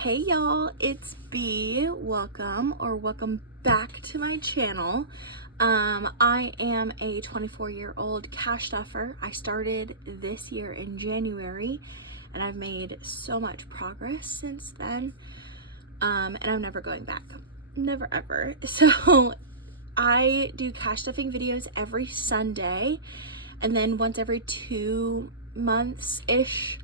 Hey y'all, it's B. Welcome back to my channel. I am a 24-year-old cash stuffer. I started this year in January and I've made so much progress since then. And I'm never going back. Never ever. So I do cash stuffing videos every Sunday, and then once every 2 months-ish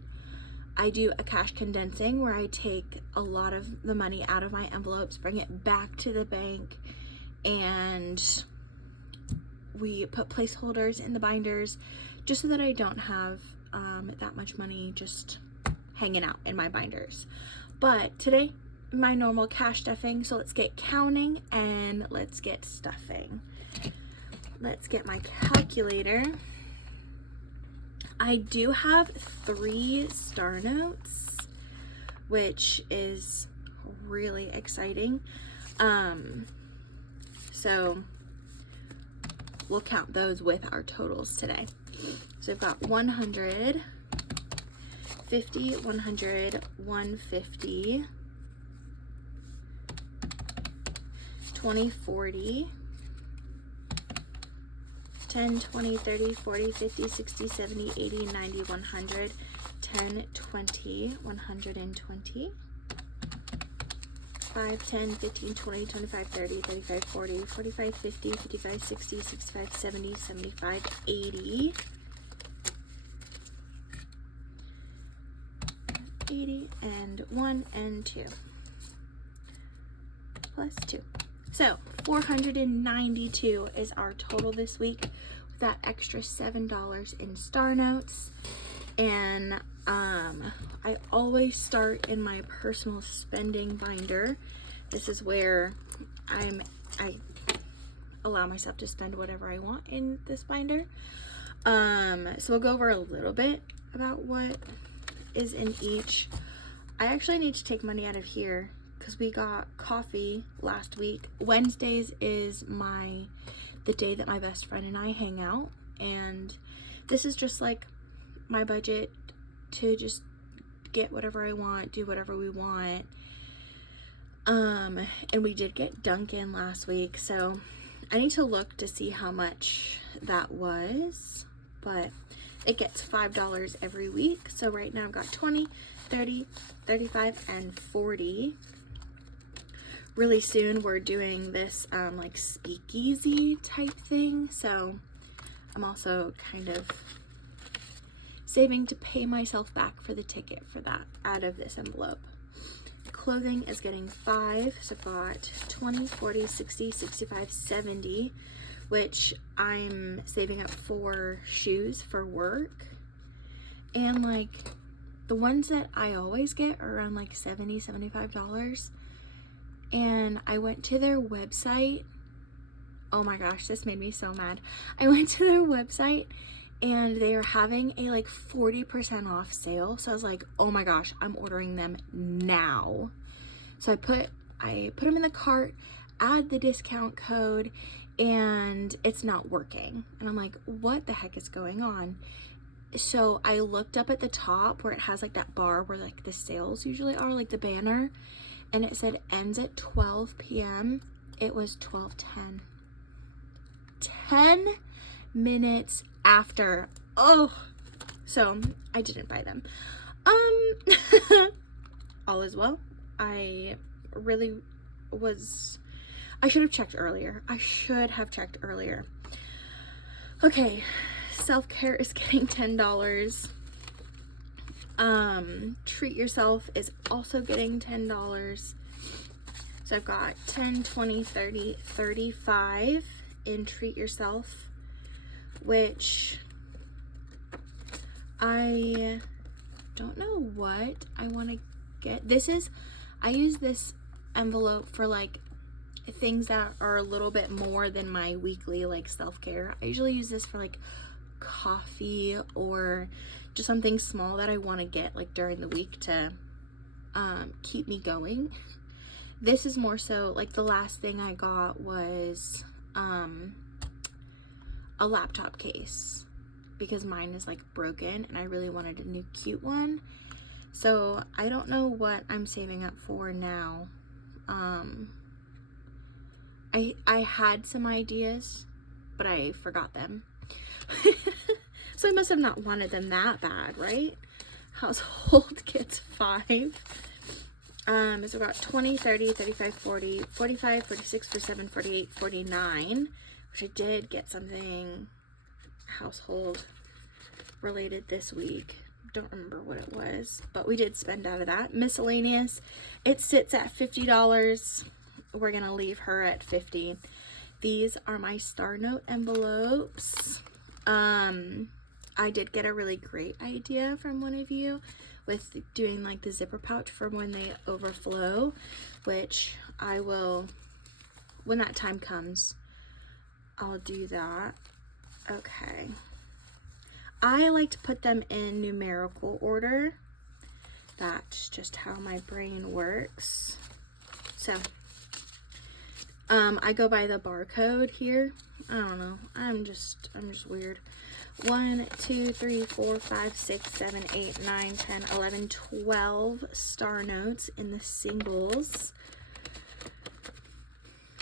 I do a cash condensing where I take a lot of the money out of my envelopes, bring it back to the bank, and we put placeholders in the binders just so that I don't have that much money just hanging out in my binders. But today, my normal cash stuffing, so let's get counting and let's get stuffing. Let's get my calculator. I do have 3 star notes, which is really exciting. So we'll count those with our totals today. So I've got 100, 50, 100, 150, 20, 40, 10, 20, 30, 40, 50, 60, 70, 80, 90, 100, 10, 20, 120, 5, 10, 15, 20, 25, 30, 35, 40, 45, 50, 55, 60, 65, 70, 75, 80, 80, and 1 and 2, plus 2. So 492 is our total this week with that extra $7 in star notes. And I always start in my personal spending binder. This is where I allow myself to spend whatever I want in this binder. So we'll go over a little bit about what is in each. I actually need to take money out of here because we got coffee last week. Wednesdays is the day that my best friend and I hang out, and this is just like my budget to just get whatever I want, do whatever we want. And we did get Dunkin' last week, so I need to look to see how much that was, but it gets $5 every week. So right now I've got 20, 30, 35, and 40. Really soon we're doing this like speakeasy type thing, so I'm also kind of saving to pay myself back for the ticket for that out of this envelope. Clothing is getting 5, so I've got 20, 40, 60, 65, 70, which I'm saving up for shoes for work. And like the ones that I always get are around like $70, $75. And I went to their website. Oh my gosh, this made me so mad. I went to their website and they are having a like 40% off sale. So I was like, oh my gosh, I'm ordering them now. So I put them in the cart, add the discount code, and it's not working. And I'm like, what the heck is going on? So I looked up at the top where it has like that bar where like the sales usually are, like the banner, and it said ends at 12 p.m. It was 12:10. 10 minutes after. Oh, so I didn't buy them. All is well. I should have checked earlier. Okay, self-care is getting $10. Treat yourself is also getting $10. So I've got 10, 20, 30, 35 in treat yourself, which I don't know what I want to get. I use this envelope for like things that are a little bit more than my weekly like self-care. I usually use this for like coffee or just something small that I want to get like during the week to keep me going. This is more so like the last thing I got was a laptop case because mine is like broken and I really wanted a new cute one. So I don't know what I'm saving up for now. I had some ideas, but I forgot them. So I must have not wanted them that bad, right? Household gets 5. So about 20, 30, 35, 40, 45, 46, 47, 48, 49, which I did get something household related this week. Don't remember what it was, but we did spend out of that. Miscellaneous, it sits at $50. We're gonna leave her at 50. These are my Star Note envelopes. I did get a really great idea from one of you with doing like the zipper pouch for when they overflow, which I will, when that time comes, I'll do that. Okay. I like to put them in numerical order. That's just how my brain works. So, I go by the barcode here. I don't know. I'm just weird. 1, 2, 3, 4, 5, 6, 7, 8, 9, 10, 11, 12 Star Notes in the singles,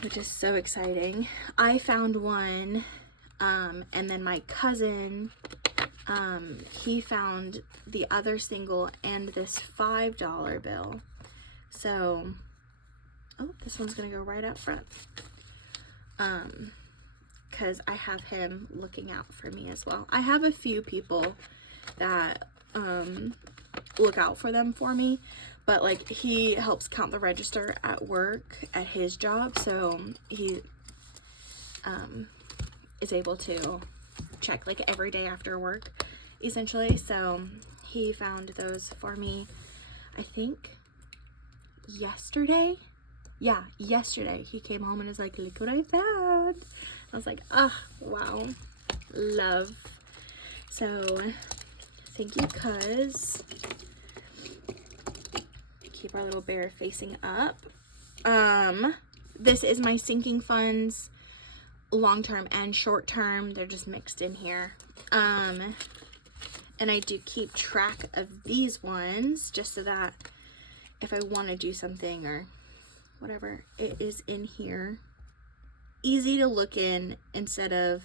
which is so exciting. I found one, and then my cousin, he found the other single and this $5 bill. So, oh, this one's gonna go right out front. Because I have him looking out for me as well. I have a few people that look out for them for me, but like he helps count the register at work at his job, so he is able to check like every day after work essentially. So he found those for me, I think yesterday. Yeah, yesterday he came home and was like, look what I found. I was like, ah, wow, love. So thank you, cuz. Keep our little bear facing up. This is my sinking funds, long-term and short-term. They're just mixed in here. And I do keep track of these ones just so that if I want to do something or whatever, it is in here. Easy to look in instead of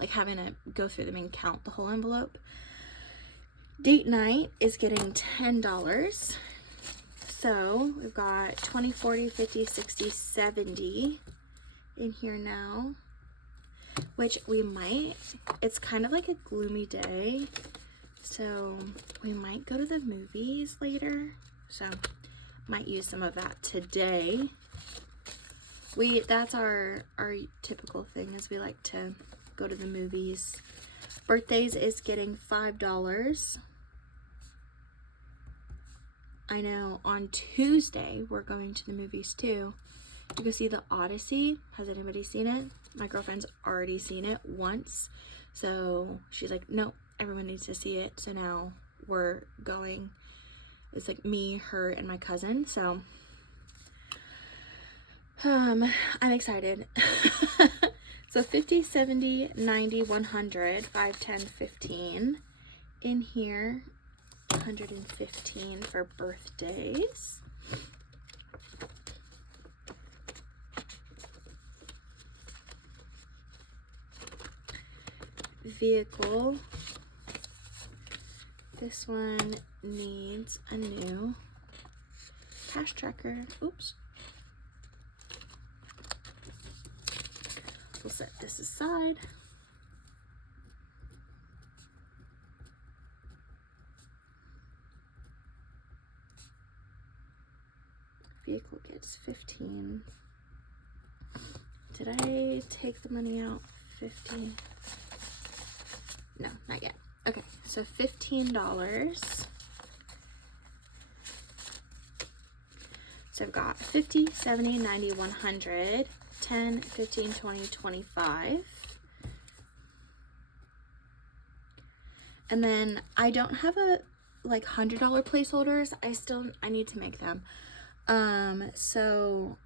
like having to go through them and count the whole envelope. Date night is getting $10. So we've got 20, 40, 50, 60, 70 in here now, which we might, it's kind of like a gloomy day, so we might go to the movies later. So might use some of that today. That's our typical thing, is we like to go to the movies. Birthdays is getting $5. I know on Tuesday we're going to the movies too to go see the Odyssey. Has anybody seen it? My girlfriend's already seen it once, so she's like, no, everyone needs to see it. So now we're going. It's like me, her, and my cousin. So I'm excited. So 50, 70, 90, 100, 5, 10, 15 in here. 115 for birthdays. Vehicle. This one needs a new cash tracker. Oops. We'll set this aside. Vehicle gets 15. Did I take the money out? 50. No, not yet. Okay, so $15. So I've got 50, 70, 90, 100, 10, 15, 20, 25. And then I don't have a like $100 placeholders. I need to make them. So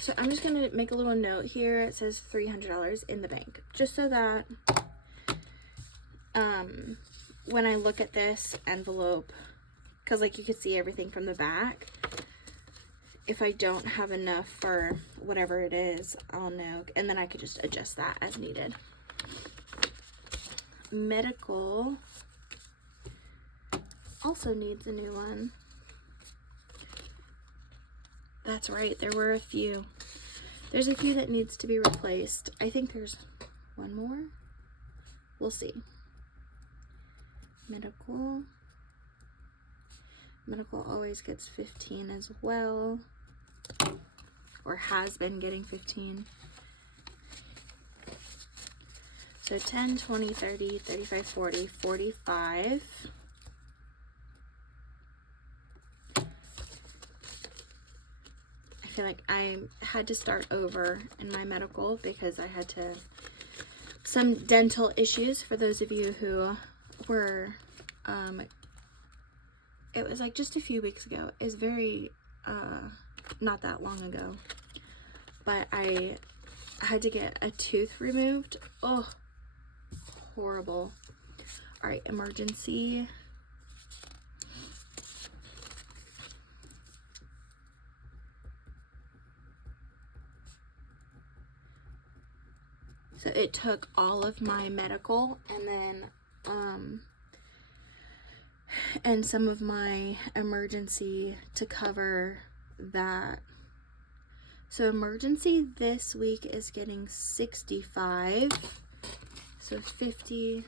So I'm just gonna make a little note here. It says $300 in the bank, just so that when I look at this envelope, because like you can see everything from the back, if I don't have enough for whatever it is, I'll know, and then I could just adjust that as needed. Medical also needs a new one. That's right, there were a few. There's a few that needs to be replaced. I think there's one more. We'll see. Medical always gets 15 as well, or has been getting 15. So 10, 20, 30, 35, 40, 45. I feel like I had to start over in my medical because I had some dental issues. For those of you who were, it was like just a few weeks ago. It's very, not that long ago. But I had to get a tooth removed. Oh, horrible. All right, emergency. So it took all of my medical and then, and some of my emergency to cover that. So emergency this week is getting 65. So 50,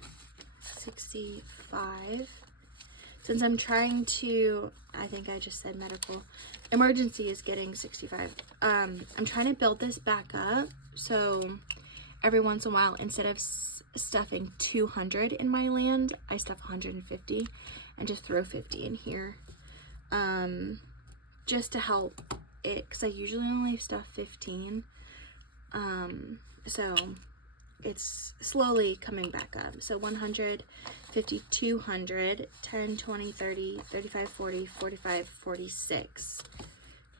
65. Since I'm trying to, I think I just said medical. Emergency is getting 65. I'm trying to build this back up. So every once in a while, instead of stuffing 200 in my land, I stuff 150 and just throw 50 in here. Just to help it, because I usually only stuff 15. So it's slowly coming back up. So 100, 50, 200, 10, 20, 30, 35, 40, 45, 46.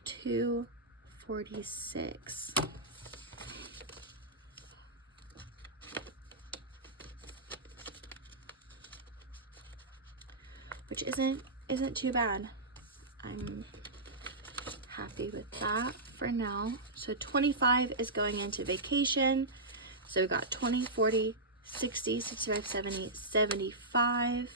246. Which isn't too bad. I'm happy with that for now. So 25 is going into vacation. So we got 20, 40, 60, 65, 70, 75.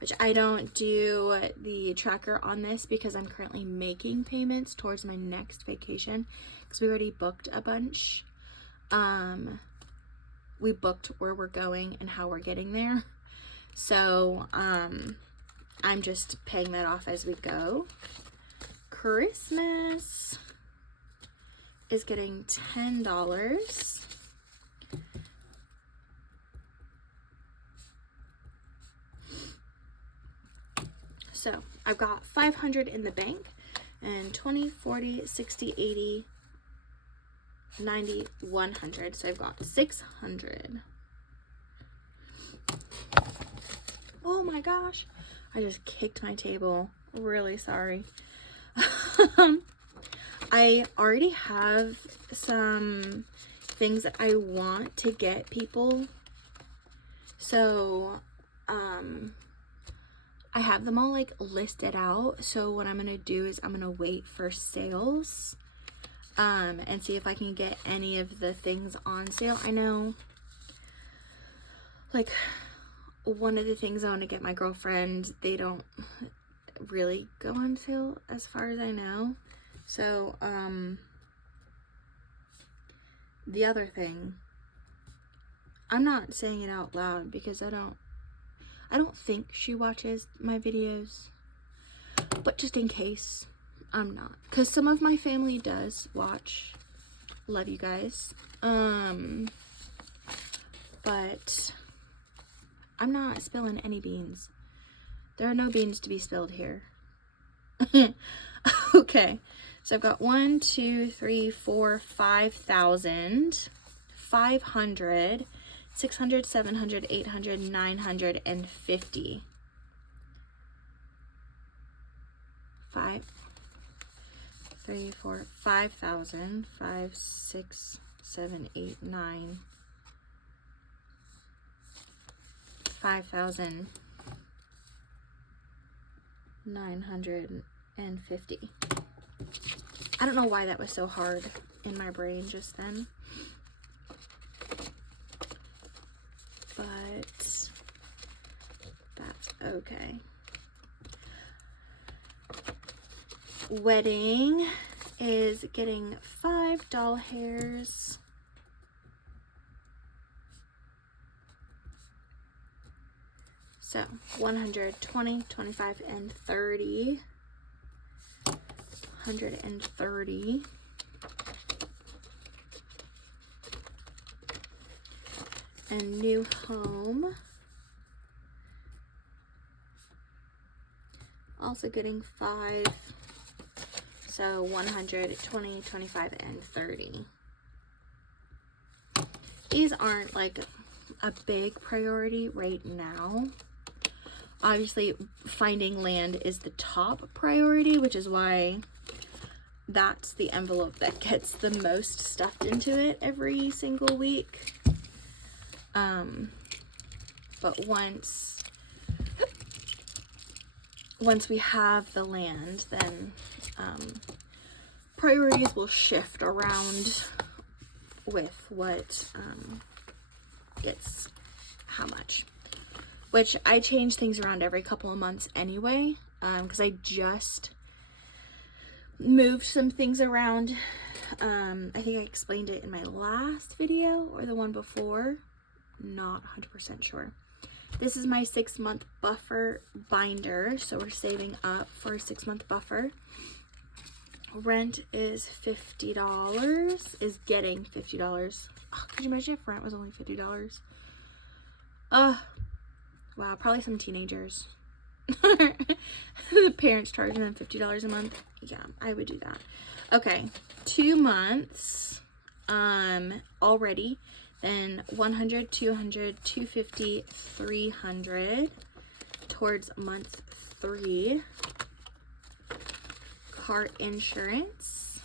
Which I don't do the tracker on this because I'm currently making payments towards my next vacation because we already booked a bunch. We booked where we're going and how we're getting there. So, I'm just paying that off as we go. Christmas is getting $10. So, I've got 500 in the bank and 20, 40, 60, 80, 90, 100. So I've got 600. Oh my gosh. I just kicked my table. Really sorry. I already have some things that I want to get people. So, I have them all like listed out. So what I'm going to do is I'm going to wait for sales. And see if I can get any of the things on sale. I know, like, one of the things I want to get my girlfriend, they don't really go on sale as far as I know. So, the other thing, I'm not saying it out loud because I don't think she watches my videos, but just in case. I'm not, because some of my family does watch. Love you guys. But I'm not spilling any beans. There are no beans to be spilled here. Okay, so I've got 1, 2, 3, 4, 5,000, 500, 600, 700, 800, 950. 3, 4, 5,000. 5, 6, 7, 8, 9. 5,950. I don't know why that was so hard in my brain just then. But that's okay. Wedding is getting 5 doll hairs. So 120, 25, and 30. 130. And new home. Also getting 5. So 120, 25, and 30. These aren't like a big priority right now. Obviously, finding land is the top priority, which is why that's the envelope that gets the most stuffed into it every single week. But once we have the land, then priorities will shift around with what gets how much. Which I change things around every couple of months anyway, because I just moved some things around. I think I explained it in my last video or the one before. Not 100% sure. This is my 6-month buffer binder, so we're saving up for a 6-month buffer. Rent is $50, is getting $50. Oh, could you imagine if rent was only $50? Wow, probably some teenagers. The parents charging them $50 a month. Yeah, I would do that. Okay, 2 months already. Then 100, 200, 250, 300 towards month 3. Car insurance,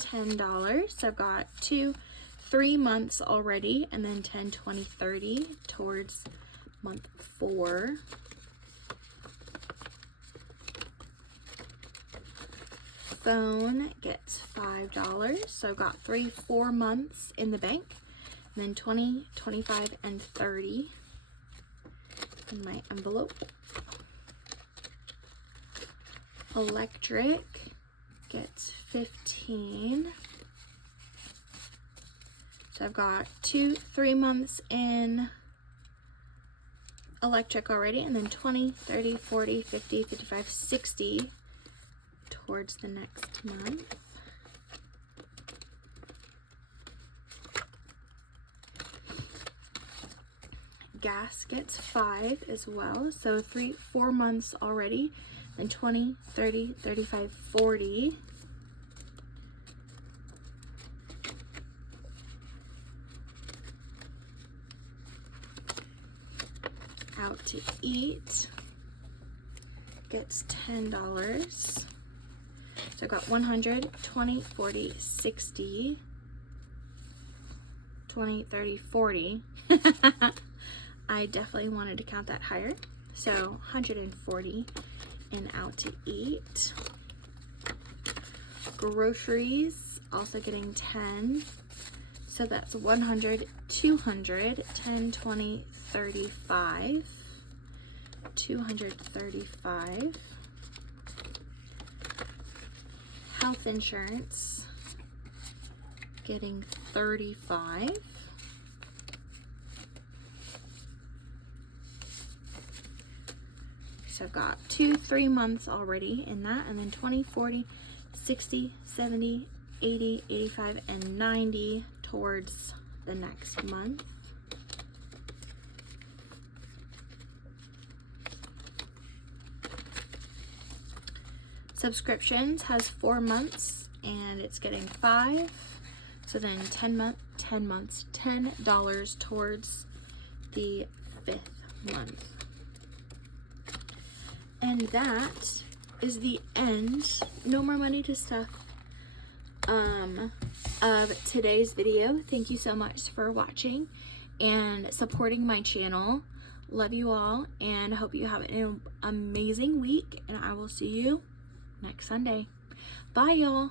$10. So I've got 3 months already, and then 10, 20, 30 towards month 4. Phone gets $5. So I've got 4 months in the bank, and then 20, 25, and 30 in my envelope. Electric gets 15. So I've got 3 months in electric already, and then 20, 30, 40, 50, 55, 60 towards the next month. Gas gets 5 as well, so 4 months already, then 20, 30, 35, 40. Out to eat gets $10. So I got 100, 20, 40, 60, 20, 30, 40. I definitely wanted to count that higher. So 140 and out to eat. Groceries, also getting 10. So that's 100, 200, 10, 20, 35, 235. Health insurance, getting 35. So I've got 3 months already in that, and then 20, 40, 60, 70, 80, 85, and 90 towards the next month. Subscriptions has 4 months and it's getting 5. So then $10 towards the 5th month. And that is the end. No more money to stuff. of today's video. Thank you so much for watching and supporting my channel. Love you all and hope you have an amazing week, and I will see you next Sunday. Bye, y'all.